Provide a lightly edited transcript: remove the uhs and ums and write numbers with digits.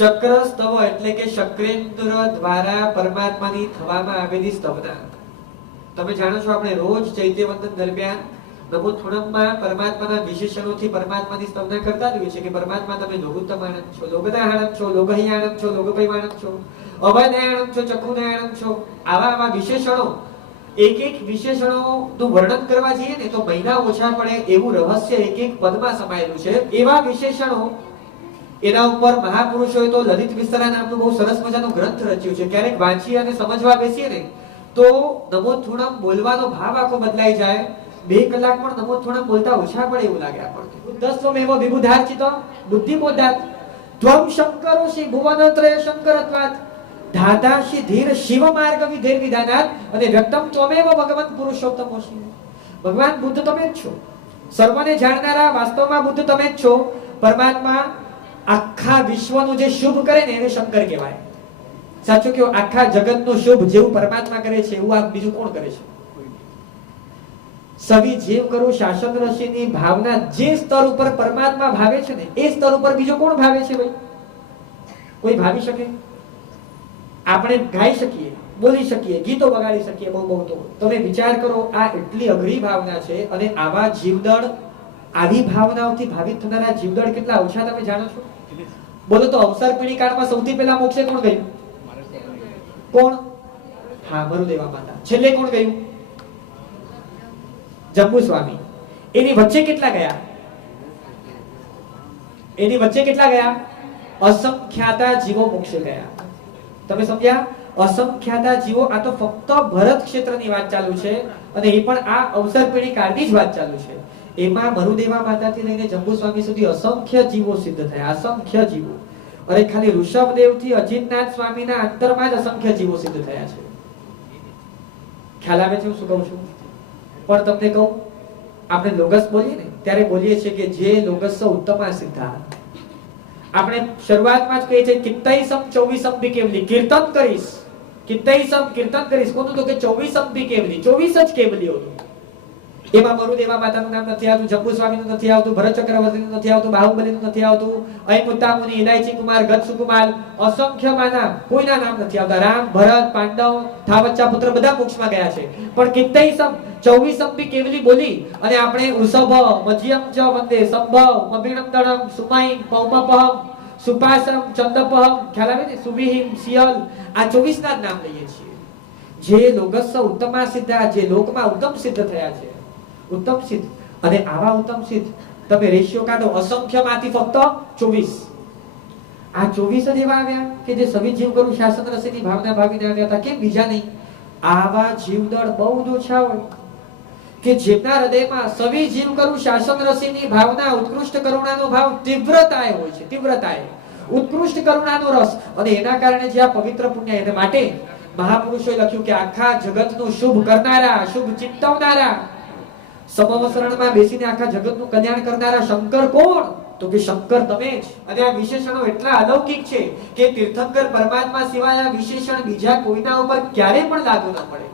શક્ર સ્તવ એટલે કે શક્રેન્દ્ર દ્વારા પરમાત્માની થવામાં આવેલી સ્તવના. તમે જાણો છો આપણે રોજ ચૈત્યવંદન દરમિયાન નમો થોણમમાં પરમાત્માના વિશેષણોથી પરમાત્માની સ્તવના કરતા જ હોય છે કે પરમાત્મા તમે લોગુત્તમ આનંદ છો, લોગનાહણમ છો, લોગહી આનંદ છો, લોગપૈમાનંદ છો, અભયનાયણમ છો, ચક્ષુનાયણમ છો. આવા વિશેષણો, એક એક વિશેષણોનું વર્ણન કરવા જઈએ ને તો મહિના ઓછા પડે એવું રહસ્ય એક એક પદમાં સમાયેલું છે. એવા વિશેષણો એના ઉપર મહાપુરુષોએ તો લલિત વિસ્તરા નામનું બહુ સરસ મજાનો ગ્રંથ રચ્યું છે. ક્યારેક વાંચી અને સમજવા બેસીએ ને તો નમો થોણમ બોલવાનો ભાવ આખો બદલાઈ જાય. 2 કલાક પણ નમો થોણમ બોલતા ઓછા પડે એવું લાગે આપણને. બુદ્ધસ્વમેવ વિબુધાર્ચિત બુદ્ધિબોધાત ત્વમ શંકરોષિ ભુવનત્રય શંકરત્વાત ધાતાશિ ધીર શિવ માર્ગ વિધેર વિધાનાત અને વ્યક્તમ ત્વમેવ ભગવન પુરુષોત્તમોષિ. ભગવાન બુદ્ધ તમે જ છો, સર્વને જાણનારા વાસ્તવમાં બુદ્ધ તમે જ છો. પરમાત્મા આખા વિશ્વનું જે શુભ કરે ને એને શંકર કહેવાય. સાચું કહો, આખા જગતનું શુભ જેવું પરમાત્મા કરે છે એવું આ બીજું કોણ કરે છે? સવી જીવ કરું શાસન રસીની ભાવના જે સ્તર ઉપર પરમાત્મા ભાવે છે ને એ સ્તર ઉપર બીજો કોણ ભાવે છે ભાઈ? કોઈ ભાવી શકે? આપણે ગાઈ શકીએ, બોલી શકીએ, ગીતો વગાડી શકીએ, બહુ તો તમે વિચાર કરો આ એટલી અઘરી ભાવના છે અને આવા જીવદળ, આવી ભાવનાઓથી ભાવિત થનારા જીવદળ કેટલા ઓછા તમે જાણો છો? બોલો તો અવસર પીણી કાળમાં સૌથી પહેલા મોક્ષે કોણ ગયું? કોણ? હા, મરુદેવા માતા. છેલ્લે કોણ ગયું? જંબુ સ્વામી. એની વચ્ચે કેટલા ગયા? એની વચ્ચે કેટલા ગયા? અસંખ્યાતા જીવો મોક્ષે ગયા. તમે સમજ્યા? અસંખ્યાતા જીવો. આ તો ફક્ત ભરત ક્ષેત્રની વાત ચાલુ છે અને એ પણ આ અવસર પેઢી કાળની જ વાત ચાલુ છે. એમાં મરુદેવા માતાથી લઈને જંબુ સ્વામી સુધી અસંખ્ય જીવો સિદ્ધ થયા. અસંખ્ય જીવો. અરે ખાલી ઋષભદેવ થી અજીતનાથ સ્વામીના અંતરમાં જ અસંખ્ય જીવો સિદ્ધ થયા છે. ખ્યાલ આવે છે હું શું કહું છું? પણ તમને કહું, આપણે લોગસ બોલીએ ને ત્યારે બોલીએ છીએ કે જે લોગસ ઉત્તમા સિદ્ધા. આપણે શરૂઆતમાં જ કહીએ છીએ કિત્તૈસમ 24મ ભી કેવલી, કીર્તન કરીશ. કિત્તૈસમ કીર્તન કરીશ. કોનું? તો કે 24મ ભી કેવલી, 24 જ કેવલીઓનું. એમાં મરુદેવા માતાનું નામ નથી આવતું, જંબુ સ્વામીનું નથી આવતું, ભરત ચક્રવર્તીનું નથી આવતું, બાહુબલીનું નથી આવતું, અયમુત્તા મુનિ, ઇલાયચી કુમાર, ગત સુકુમાર, અસંખ્ય માના કોઈના નામ નથી આવતા. રામ, ભરત, પાંડવ, થાવચ્ચા પુત્ર બધા મોક્ષમાં ગયા છે. પણ કિત્તૈસમ 24મ ભી કેવલી બોલી અને આપણે વૃષભ, મધ્યમ ચ વંદે, સંભવ, અભિનંદનમ, સુમૈ, પૌમપહમ, સુપાસમ, ચંદપહમ, ખ્યાલ આવે ને? સુવિહિમ, સિયલ, આ 24 ના નામ લઈએ છીએ. જે લોગસ ઉત્તમા સિદ્ધા, જે લોકમાં ઉત્તમ સિદ્ધ થયા છે, ઉત્તમ સિદ્ધ. અને આવા ઉત્તમ સિદ્ધ તમે રેશિયો કાઢો, અસંખ્ય માંથી ફક્ત 24. આ 24 જ એવા આવ્યા કે જે સવી જીવ કરું શાસન રસીની ભાવના ભાવીને આવ્યા હતા. કેમ બીજા નહીં? આવા જીવદળ બહુ જ ઓછા હોય કે જેમના હૃદયમાં સવી જીવ કરું શાસન રસીની ભાવના, ઉત્કૃષ્ટ કરુણાનો ભાવ તીવ્રતાએ હોય છે. તીવ્રતાએ ઉત્કૃષ્ટ કરુણાનો રસ. અને એના કારણે જે આ પવિત્ર પુણ્ય, એને માટે મહાપુરુષોએ લખ્યું કે આખા જગતનું શુભ કરનારા, શુભ ચિંતવનારા, સમવસરણમાં બેસીને આખા જગતનું કલ્યાણ કરનારા શંકર કોણ? તો કે શંકર તમે જ. અને આ વિશેષણો એટલા અલૌકિક છે કે તીર્થંકર પરમાત્મા સિવાય આ વિશેષણ બીજા કોઈના ઉપર ક્યારે પણ લાગુ ન પડે.